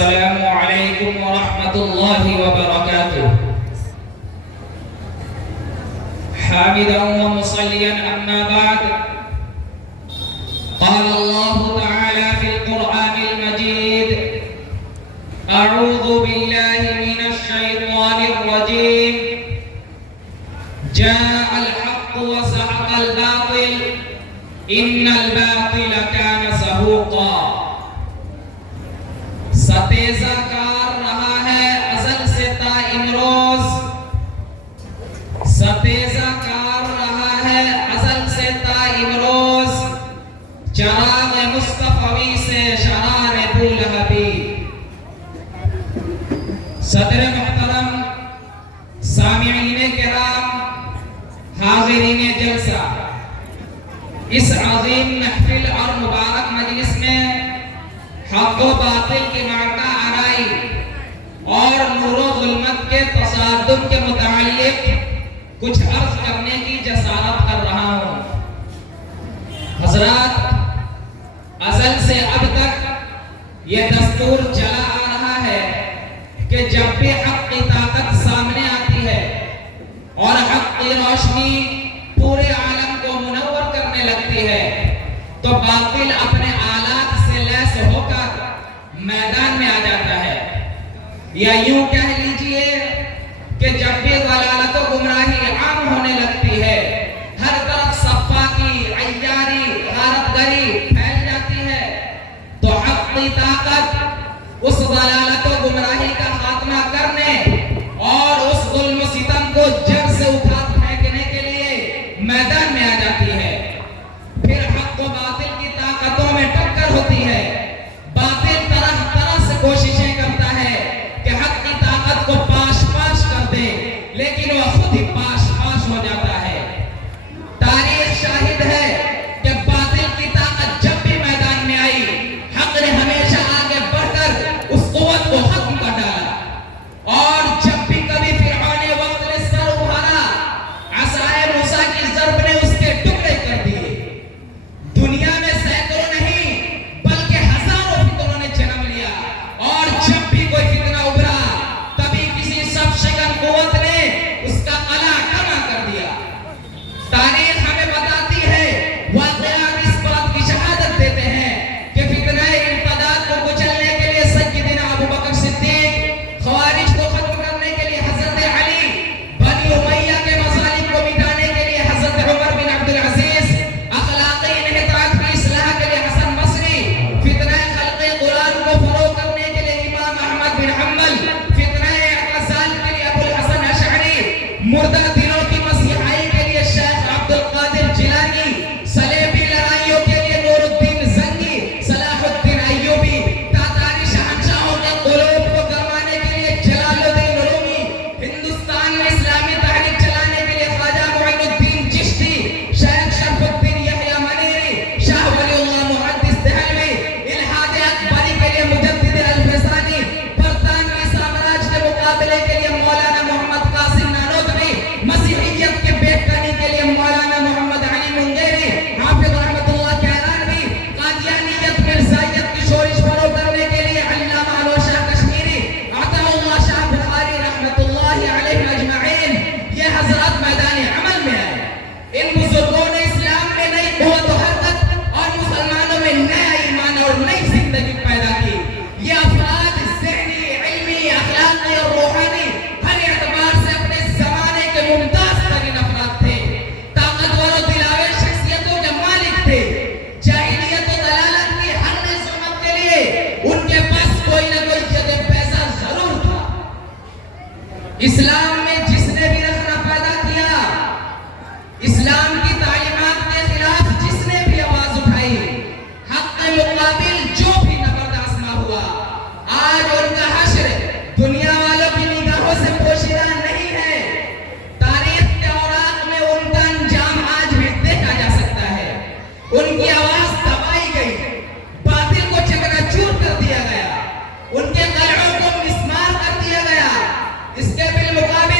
السلام عليكم ورحمة الله وبركاته. حامدا ومصليا أما بعد، قال الله تعالى في القرآن المجيد: أعوذ بالله من الشيطان الرجيم. جاء الحق وزهق الباطل إن الباطل كان زهوقا. ستیزہ کار رہا ہے ازل سے تا امروز، ستیزہ کار رہا ہے ازل سے تا امروز، چراغ مصطفی سے شرار بولہبی. صدر محترم، سامعین کرام، حاضرین جلسہ، اس عظیم محفل اور مبارک مجلس میں حق و باطل کی معرکہ آرائی اور نور و ظلمت کے تصادم کے متعلق کچھ عرض کرنے کی جسارت کر رہا ہوں. حضرات، ازل سے اب تک یہ دستور چلا آ رہا ہے کہ جب بھی حق کی طاقت سامنے آتی ہے اور حق کی روشنی پورے عالم کو منور کرنے لگتی ہے تو باطل اپنے آلات سے لیس ہو کر میدان میں آ جاتا ہے. یا یوں کہہ لیجئے کہ جب بھی ضلالت و گمراہی عام ہونے لگتی ہے، ہر طرف صفاقی، عیاری، غارت گری پھیل جاتی ہے، تو حق کی طاقت اس ضلالت و گمراہی کا خاتمہ کرنے اور اس ظلم و ستم کو جڑ سے اکھاڑ پھینکنے کے لیے میدان میں آ جاتی ہے. پھر حق و باطل کی طاقتوں میں ٹکر ہوتی ہے. باطل طرح طرح سے کوششیں کرتا ہے کہ حق کی طاقت کو پاش پاش کر دے، لیکن وہ خود ہی پاش پاش ہو جاتا ہے. تاریخ شاہد ہے کہ باطل کی طاقت جب بھی میدان میں آئی، حق نے ہمیشہ آگے بڑھ کر اس قوت کو ختم کر ڈالا. اور جب بھی کبھی فرعون وقت نے سر ابھارا، عصائے موسیٰ کی ضرب نے اس کے ٹکڑے کر دیے. دنیا میں سینکڑوں نہیں بلکہ ہزاروں فتنوں نے جنم لیا، اور جب بھی کوئی فتنہ ابھرا تبھی کسی سب شکن قوت نے اس کا قلعہ ڈما کر دیا. تاریخ ہمیں بتاتی ہے، واقعات اس بات کی شہادت دیتے ہیں کہ فتنہ ارتداد کو کچلنے کے لیے سیدنا ابوبکر صدیق، خوارج کو ختم کرنے کے لیے حضرت علی، بنی امیہ کے مظالم کو مٹانے کے لیے حضرت عمر بن عبد العزیز، اخلاقی انحطاط کی اصلاح کے لیے حسن بصری، فتنہ خلق قرآن کو فروغ کرنے کے لیے امام احمد بن حنبل، فتنہ اعتزال کے لیے ابو الحسن اشعری، مردہ دلوں کی مسیحائی کے لیے شیخ عبد القادر جیلانی، صلیبی لڑائیوں کے لیے نور الدین زنگی، صلاح الدین ایوبی، تاتاری شہنشاہوں کے قلوب کو گرمانے کے لیے جلال الدین رومی، ہندوستان میں اسلامی تحریک چلانے کے لیے خواجہ معین الدین چشتی، شیخ شرف الدین یحییٰ منیری، شاہ ولی اللہ محدث دہلوی، الحاد اکبری کے لیے مجدد الفسانی، برطانوی سامراج کے مقابلے کے لیے مولانا محمد قاسم نانوتوی، مسیحیت کے بیٹکانی کے لیے مولانا محمد علی منگیری، حافظ رحمت اللہ کیرانوی، قادیانیت مرزائیت کی شورش فروغ کرنے کے لیے علامہ علوہ شاہ کشمیری، عطا اللہ شاہ بخاری رحمت اللہ علیہ اجمعین. یہ حضرات میدان عمل میں آئے. ان بزرگوں نے اسلام میں نئی قوت و حرکت اور مسلمانوں میں نیا ایمان اور نئی زندگی پیدا کی. یہ افراد ذہنی، علمی، اخلاقی اور روحانی ہر اعتبار سے اپنے زمانے کے ممتاز ترین افراد تھے. طاقتور و دلاور شخصیتوں کے مالک تھے. جاہلیت و دلالت کی ہر نئی ظلمت کے لیے ان کے پاس کوئی نہ کوئی ید پیسہ ضرور تھا. اسلام میں جس نے بھی رخنہ پیدا کیا، اسلام کی تعلیمات کے خلاف جس نے بھی آواز اٹھائی، حق کے مقابل جو بھی نبرد آزما ہوا، آج ان کا حشر دنیا والوں کی نگاہوں سے پوشیدہ نہیں ہے. تاریخ کے اوراق میں ان کا انجام آج بھی دیکھا جا سکتا ہے. ان کی آواز دبائی گئی، باطل کو چکنا چور کر دیا گیا، ان کے قلعوں کو مسمار کر دیا گیا. اس کے بالمقابل